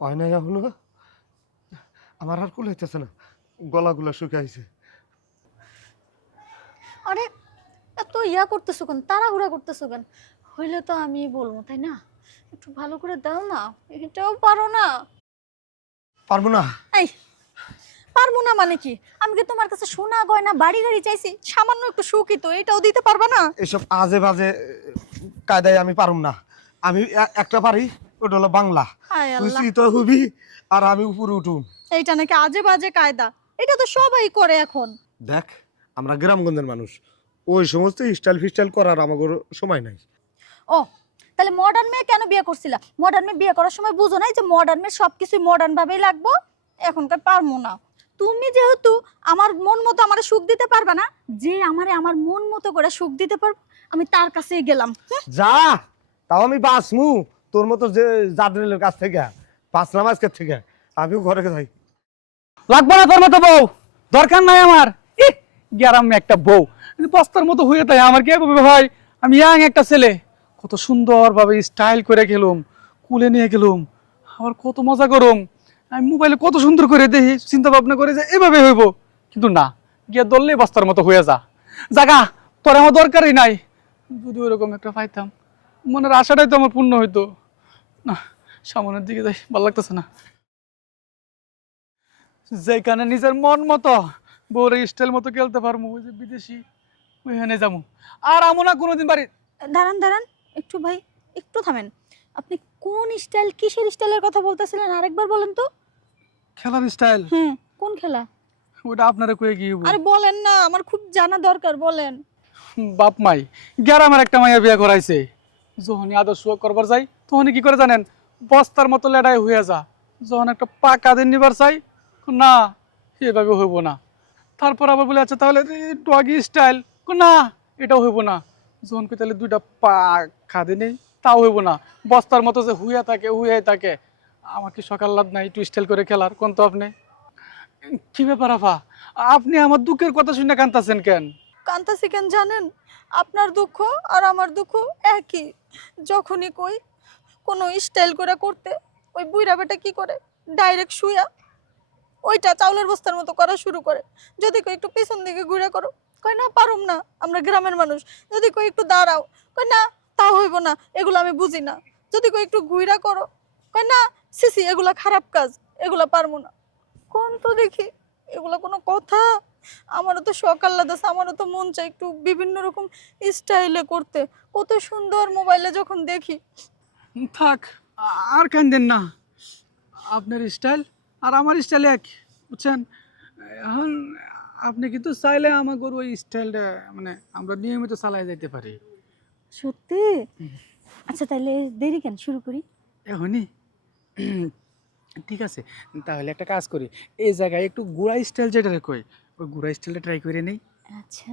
হয় নাই এখনো? আমার আর কুল হইতেছে না, গলাগুলা শুকাইছে। আরে এত ইয়া করতেছো কেন, তাড়াহুড়া করতেছো কেন? হইলে তো আমি বলবো, তাই না? একটু ভালো করে দাও না। এটাও পারো না? পারবো না। এই, পারবো না মানে কি? আমি কি তোমার কাছে সোনা গয়না বাড়ি গাড়ি চাইছি? সামান্য একটু সুখই তো, এটাও দিতে পারবা না? এসব আজে বাজে কায়দায় আমি পারুম না। আমি একটা পারি, ওটা হলো বাংলা। হায় তুই আল্লাহ, চিত হবি আর আমি উপরে উঠুম। এইটা নাকি আজে বাজে কায়দা? এটা তো সবাই করে এখন। দেখ, আমরা গ্রামগঞ্জের মানুষ, ওই সমস্ত স্টাইল ফিস্টাইল করার আমাদের সময় নাই। ও, তাহলে মডার্ন মেয়ে কেন বিয়ে করছিলা? মডার্ন মেয়ে বিয়ে করার সময় বুঝো নাই যে মডার্ন মেয়ে সবকিছু মডার্ন ভাবেই লাগবো? এখনকার পারবো না। তুমি যেহেতু আমার মন মতো আমার সুখ দিতে পারবে না, যে আমারে আমার মন মতো করে সুখ দিতে পারবো, আমি তার কাছেই গেলাম। যা, তাও আমি বাঁচমু তোর মতো যে জাদরেলের কাছ থেকে, বাঁচলাম আজকের থেকে। আমিও ঘরে যাই। লাগবে না তোর মতো বউ, দরকার নাই আমার। গ্যারাম একটা বউ বস্তার মতো হয়ে তাই আমার কি করবে ভাই? আমি ইয়াং একটা ছেলে, কত সুন্দর ভাবে স্টাইল করে গেলুম, কুলে নিয়ে গেলুম, আবার কত মজা করুম। আমি মোবাইলে কত সুন্দর করে দেখি, চিন্তা ভাবনা করে যে এভাবে হইব, কিন্তু না, গিয়ে দললেই বস্তার মতো হয়ে জাগা। তোর আমার দরকারই নাই। যদি ওইরকম একটা পাইতাম, মনের আশাটাই তো আমার পূর্ণ হইতো। না, সামনের দিকে যাই, ভালো লাগতেছে না। যেখানে নিজের মন মতো বউর স্টাইল মতো খেলতে পারবো, ওই যে বিদেশি ওইখানে যাবো। আর আমো না কোনোদিন বাড়ি। দাঁড়ান দাঁড়ান, একটু ভাই, একটু থামেন। আপনি কোন স্টাইল, কিসের স্টাইলের কথা বলতেছিলেন আরেকবার বলেন তো। খেলার স্টাইল হ্যাঁ, কোন খেলা? ওটা আপনারা কয়ে গিয়ে আরে বলেন না, আমার খুব জানা দরকার, বলেন। বাপ মাই গ্রামের একটা মাইয়া বিয়ে করাইছে। যখনই আদর্শ করবার যাই তখনই কি করে জানেন? বস্তার মতো লেডাই হয়ে যা। যখন একটা পাকা দিন নিবার চাই, না, এভাবে হইব না। তারপর আবার বলে আচ্ছা তাহলে ডগি স্টাইল, না, এটাও হইব না। যখন কি তাহলে দুইটা পা খাদে নেই, তাও হইব না। বস্তার মতো যে হুয়ে থাকে। আমার কি সকাল লাভ নাই একটু স্টাইল করে খেলার? কোন তো আপনি কি ব্যাপার আফা, আপনি আমার দুঃখের কথা শুনে কান্তাছেন কেন? কান্তাসি কেন জানেন? আপনার দুঃখ আর আমার দুঃখ একই। যখনই কই কোনো স্টাইল করে করতে, ওই বুইরা বেটা কি করে, ডাইরেক্ট শুয়া ওইটা চাউলের বস্তার মতো করা শুরু করে। যদি কই একটু পেছন দিকে ঘুরে করো, কই না পারুম না, আমরা গ্রামের মানুষ। যদি কই একটু দাঁড়াও, কই না, তা হইব না, এগুলো আমি বুঝি না। যদি কই একটু ঘুরা করো, কই না, সিসি এগুলা খারাপ কাজ, এগুলা পারবো না। কোন তো দেখি, এগুলা কোনো কথা? আমারও তো শখ আহ্লাদ আছে, আমারও তো মন চাই একটু বিভিন্ন রকম স্টাইলে করতে। কত সুন্দর মোবাইলে যখন দেখি। থাক, আর কান্দেন না। আপনার স্টাইল আর আমার স্টাইল এক, বুঝছেন? এখন আপনি কিন্তু চাইলে আমার গরু ওই স্টাইলটা মানে আমরা নিয়মিত চালাই যাইতে পারি। সত্যি? আচ্ছা তাইলে দেরি কেন, শুরু করি। এখনই? ঠিক আছে, তাহলে একটা কাজ করি, এই জায়গায় একটু গুড়া স্টাইল যেটা কই, ওই গুড়া স্টাইলটা ট্রাই করে নেই। আচ্ছা,